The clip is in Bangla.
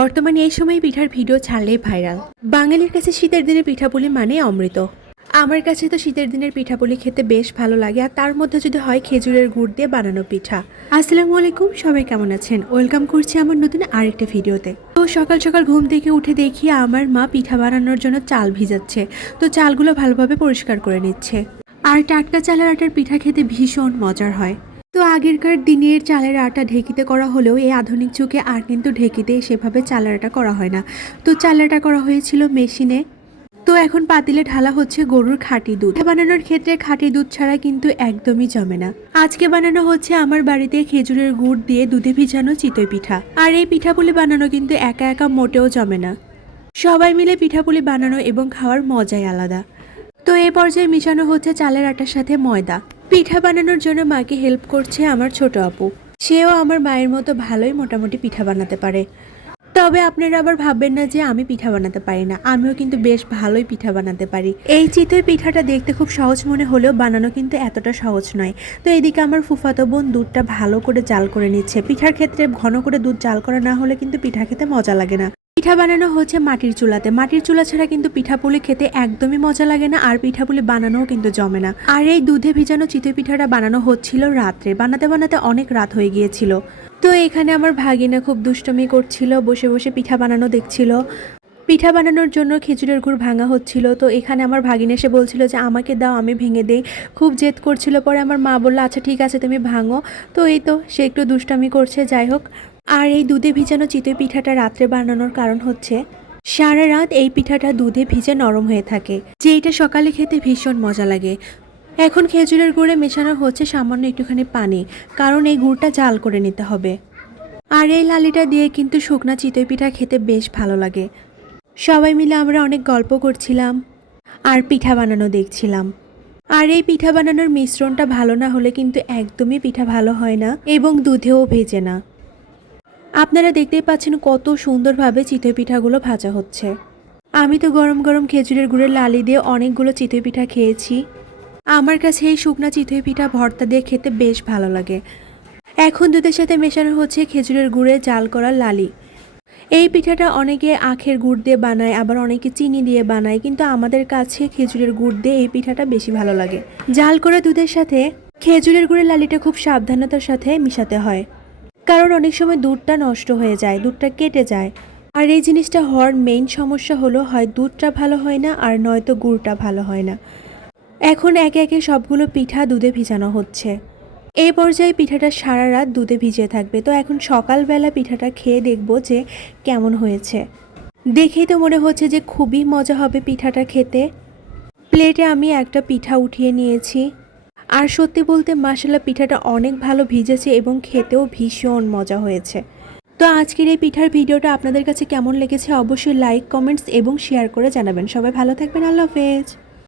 বর্তমানে এই সময় পিঠার ভিডিও ছাড়লেই ভাইরাল। বাঙালির কাছে শীতের দিনে পিঠাপুলি মানে অমৃত। আমার কাছে তো শীতের দিনের পিঠাপুলি খেতে বেশ ভালো লাগে, আর তার মধ্যে যদি হয় খেজুরের গুড় দিয়ে বানানো পিঠা। আসসালামু আলাইকুম, সবাই কেমন আছেন? ওয়েলকাম করছি আমার নতুন আরেকটা ভিডিওতে। তো সকাল সকাল ঘুম থেকে উঠে দেখি আমার মা পিঠা বানানোর জন্য চাল ভিজাচ্ছে। তো চালগুলো ভালোভাবে পরিষ্কার করে নিচ্ছে। আর টাটকা চালের আটার পিঠা খেতে ভীষণ মজার হয়। তো আগেরকার দিনের চালের আটা ঢেকিতে করা হলেও এই আধুনিক যুগে আর কিন্তু ঢেকিতে সেভাবে চালের আটা করা হয় না। তো চালের আটা করা হয়েছিল মেশিনে। তো এখন পাতিলে ঢালা হচ্ছে গরুর খাঁটি দুধ। পিঠা বানানোর ক্ষেত্রে খাঁটি দুধ ছাড়া কিন্তু একদমই জমে না। আজকে বানানো হচ্ছে আমার বাড়িতে খেজুরের গুড় দিয়ে দুধে ভিজানো চিতই পিঠা। আর এই পিঠাপুলি বানানো কিন্তু একা একা মোটেও জমে না। সবাই মিলে পিঠাপুলি বানানো এবং খাওয়ার মজাই আলাদা। তো এই পর্যায়ে মিশানো হচ্ছে চালের আটার সাথে ময়দা। পিঠা বানানোর জন্য মাকে হেল্প করছে আমার ছোট আপু। সেও আমার মায়ের মতো ভালোই মোটামুটি পিঠা বানাতে পারে। তবে আপনারা আবার ভাববেন না যে আমি পিঠা বানাতে পারি না, আমিও কিন্তু বেশ ভালোই পিঠা বানাতে পারি। এই চিতই পিঠাটা দেখতে খুব সহজ মনে হলেও বানানো কিন্তু এতটা সহজ নয়। তো এদিকে আমার ফুফাতো বোন দুধটা ভালো করে জাল করে নিচ্ছে। পিঠার ক্ষেত্রে ঘন করে দুধ জাল করা না হলে কিন্তু পিঠা খেতে মজা লাগে না। পিঠা বানানো হচ্ছে মাটির চুলাতে। মাটির চুলা ছাড়া কিন্তু পিঠাপুলি খেতে একদমই মজা লাগে না, আর পিঠাপুলি বানানোও কিন্তু জমে না। আর এই দুধে ভিজানো চিতই পিঠাটা বানানো হচ্ছিল রাত্রে। বানাতে বানাতে অনেক রাত হয়ে গিয়েছিল। তো এখানে আমার ভাগিনা খুব দুষ্টমি করছিল, বসে বসে পিঠা বানানো দেখছিল। পিঠা বানানোর জন্য খেজুরের গুড় ভাঙা হচ্ছিল। তো এখানে আমার ভাগিনা এসে বলছিল যে আমাকে দাও, আমি ভেঙে দেই। খুব জেদ করছিল। পরে আমার মা বললো আচ্ছা ঠিক আছে তুমি ভাঙো। তো এই তো সে একটু দুষ্টামি করছে, যাই হোক। আর এই দুধে ভিজানো চিতই পিঠাটা রাত্রে বানানোর কারণ হচ্ছে সারা রাত এই পিঠাটা দুধে ভিজে নরম হয়ে থাকে, যে এটা সকালে খেতে ভীষণ মজা লাগে। এখন খেজুরের গুড়ে মেশানো হচ্ছে সামান্য একটুখানি পানি, কারণ এই গুড়টা জাল করে নিতে হবে। আর এই লালিটা দিয়ে কিন্তু শুকনা চিতই পিঠা খেতে বেশ ভালো লাগে। সবাই মিলে আমরা অনেক গল্প করছিলাম আর পিঠা বানানো দেখছিলাম। আর এই পিঠা বানানোর মিশ্রণটা ভালো না হলে কিন্তু একদমই পিঠা ভালো হয় না এবং দুধেও ভেজে না। আপনারা দেখতেই পাচ্ছেন কত সুন্দরভাবে চিতই পিঠাগুলো ভাজা হচ্ছে। আমি তো গরম গরম খেজুরের গুড়ের লালি দিয়ে অনেকগুলো চিতই পিঠা খেয়েছি। আমার কাছে এই শুকনা চিতই পিঠা ভর্তা দিয়ে খেতে বেশ ভালো লাগে। এখন দুধের সাথে মেশানো হচ্ছে খেজুরের গুড়ে জাল করা লালি। এই পিঠাটা অনেকে আখের গুড় দিয়ে বানায়, আবার অনেকে চিনি দিয়ে বানায়, কিন্তু আমাদের কাছে খেজুরের গুড় দিয়ে এই পিঠাটা বেশি ভালো লাগে। জাল করা দুধের সাথে খেজুরের গুড়ের লালিটা খুব সাবধানতার সাথে মিশাতে হয়, কারণ অনেক সময় দুধটা নষ্ট হয়ে যায়, দুধটা কেটে যায়। আর এই জিনিসটা হওয়ার মেইন সমস্যা হলো হয় দুধটা ভালো হয় না, আর নয়তো গুড়টা ভালো হয় না। এখন একে একে সবগুলো পিঠা দুধে ভিজানো হচ্ছে। এই পর্যায়ে পিঠাটা সারা রাত দুধে ভিজে থাকবে। তো এখন সকালবেলা পিঠাটা খেয়ে দেখব যে কেমন হয়েছে। দেখেই তো মনে হচ্ছে যে খুবই মজা হবে পিঠাটা খেতে। প্লেটে আমি একটা পিঠা উঠিয়ে নিয়েছি। আর সত্যি বলতে মাশাআল্লাহ পিঠাটা অনেক ভালো ভিজেছে এবং খেতেও ভীষণ মজা হয়েছে। তো আজকের এই পিঠার ভিডিওটা আপনাদের কাছে কেমন লেগেছে অবশ্যই লাইক, কমেন্টস এবং শেয়ার করে জানাবেন। সবাই ভালো থাকবেন। আল্লাহ হাফেজ।